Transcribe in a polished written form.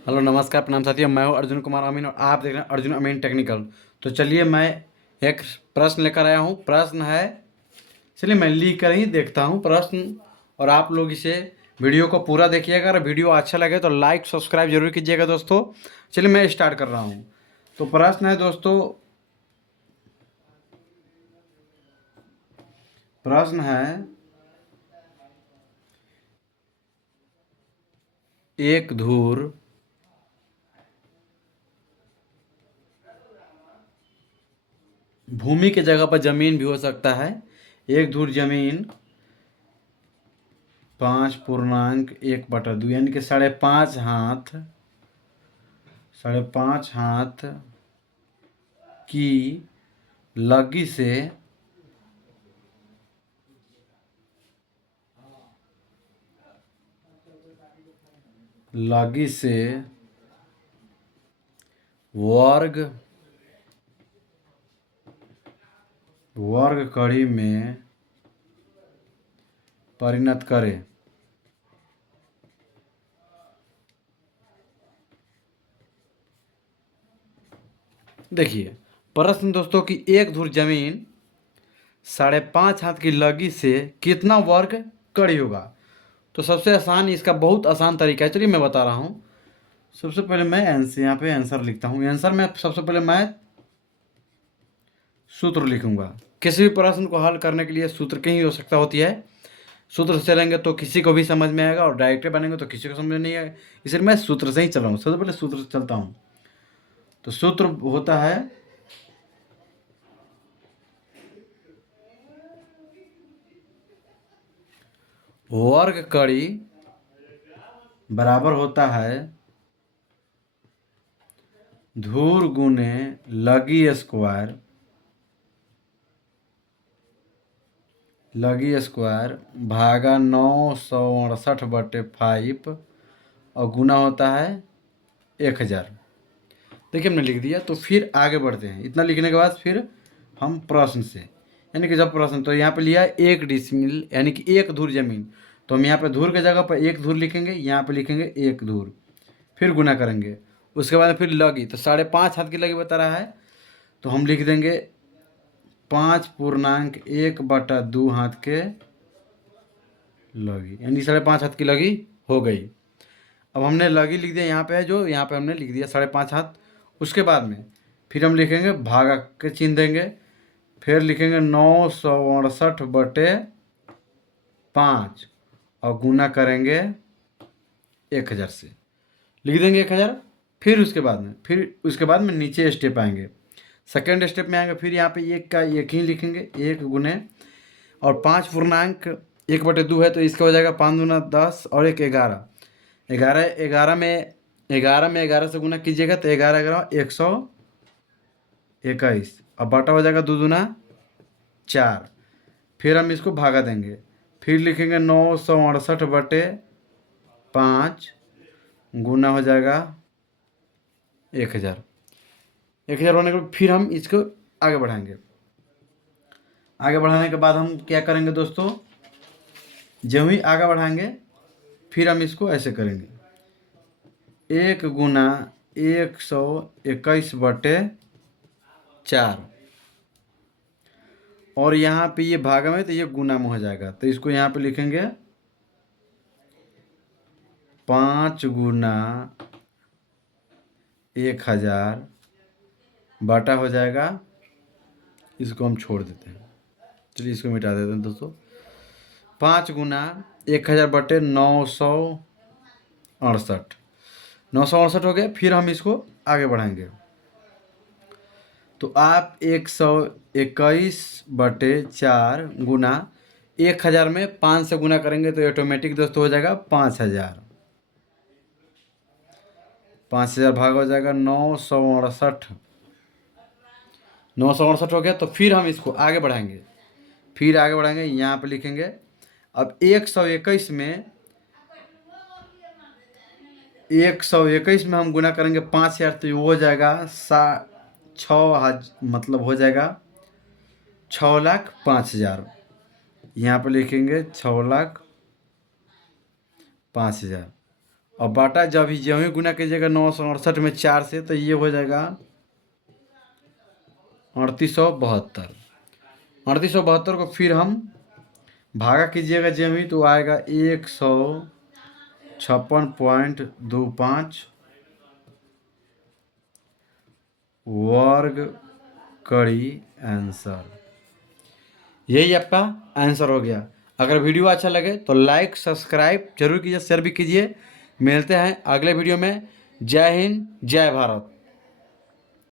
Hello नमस्कार प्रणाम साथियों, मैं हूं अर्जुन कुमार अमीन और आप देख रहे हैं अर्जुन अमीन टेक्निकल। तो चलिए मैं एक प्रश्न लेकर आया हूं। प्रश्न है, चलिए मैं लिख कर ही देखता हूं प्रश्न और आप लोग इसे वीडियो को पूरा देखिएगा। अगर वीडियो अच्छा लगे तो लाइक सब्सक्राइब जरूर कीजिएगा दोस्तों। चलिए मैं स्टार्ट कर रहा हूं। तो प्रश्न है दोस्तों, प्रश्न है एक धूर भूमि के जगह पर जमीन भी हो सकता है। एक धूर जमीन 5.1/2 यानी कि 5.5 हाथ, 5.5 हाथ की लगी से लगी से वर्ग वर्ग कड़ी में परिणत करे। देखिए प्रश्न दोस्तों कि एक धुर जमीन 5.5 हाथ की लगी से कितना वर्ग कड़ी होगा। तो सबसे आसान, इसका बहुत आसान तरीका है, चलिए मैं बता रहा हूँ। सबसे पहले मैं आंसर यहाँ पे आंसर लिखता हूँ। आंसर में सबसे पहले मैं सूत्र लिखूंगा। किसी भी प्रश्न को हल करने के लिए सूत्र की ही आवश्यकता होती है। सूत्र से चलेंगे तो किसी को भी समझ में आएगा और डायरेक्ट बनेंगे तो किसी को समझ में नहीं आएगा, इसलिए मैं सूत्र से ही चल रहा हूँ। सबसे पहले सूत्र से चलता हूँ। तो सूत्र होता है वर्ग कड़ी बराबर होता है धूर गुने लगी स्क्वायर, भागा 968/5 और गुना होता है 1000। देखिए हमने लिख दिया। तो फिर आगे बढ़ते हैं। इतना लिखने के बाद फिर हम प्रश्न से, यानी कि जब प्रश्न, तो यहाँ पे लिया 1 डिसमिल यानी कि एक धूर जमीन, तो हम यहाँ पे धूर की जगह पर एक धूर लिखेंगे, यहाँ पे लिखेंगे एक धूर, फिर गुना करेंगे। उसके बाद फिर लगी, तो 5.5 हाथ की लगी बता रहा है, तो हम लिख देंगे 5.1/2 हाथ के लगी, यानी 5.5 हाथ की लगी हो गई। अब हमने लगी लिख दिया, यहाँ पे है जो, यहाँ पे हमने लिख दिया 5.5 हाथ। उसके बाद में फिर हम लिखेंगे भागा के चिन्ह देंगे, फिर लिखेंगे 968/5 और गुना करेंगे 1000 से, लिख देंगे 1000। फिर उसके बाद में नीचे स्टेप आएंगे। सेकेंड स्टेप में आएंगे, फिर यहाँ पे एक का एक ही लिखेंगे, एक गुने, और 5.1/2 है तो इसका हो जाएगा 5 दूना 10 और 11। 11 से गुना कीजिएगा तो 121। अब बटा हो जाएगा 2 दूना 4। फिर हम इसको भागा देंगे, फिर लिखेंगे 968/5 गुना हो जाएगा 1000। 1000 होने के बाद फिर हम इसको आगे बढ़ाएंगे। आगे बढ़ाने के बाद हम क्या करेंगे दोस्तों, जब ही आगे बढ़ाएंगे फिर हम इसको ऐसे करेंगे, 1 गुना 121/4, और यहाँ पे ये भागा में तो ये गुना में हो जाएगा, तो इसको यहाँ पे लिखेंगे 5 गुना 1000 बटा हो जाएगा, इसको हम छोड़ देते हैं, चलिए इसको मिटा देते हैं दोस्तों। 5 गुना 1000/968, 968 हो गया। फिर हम इसको आगे बढ़ाएंगे, तो आप 121/4 गुना 1000 में 5 से गुना करेंगे तो ऑटोमेटिक दोस्तों हो जाएगा 5000। 5000 भाग हो जाएगा 968, 968 हो गया। तो फिर हम इसको आगे बढ़ाएंगे, यहाँ पे लिखेंगे, अब 121 में हम गुना करेंगे 5000 तो वो हो जाएगा 6 मतलब हो जाएगा 6,05,000। यहाँ पे लिखेंगे 6,05,000 और बाटा जब ही ज्यों ही गुना कीजिएगा 968 में 4 से, तो ये हो जाएगा 3872। 3872 को फिर हम भागा कीजिएगा ज्यों ही, तो आएगा 156.25 वर्ग कड़ी आंसर। यही आपका आंसर हो गया। अगर वीडियो अच्छा लगे तो लाइक सब्सक्राइब जरूर कीजिए, शेयर भी कीजिए। मिलते हैं अगले वीडियो में। जय हिंद, जय भारत।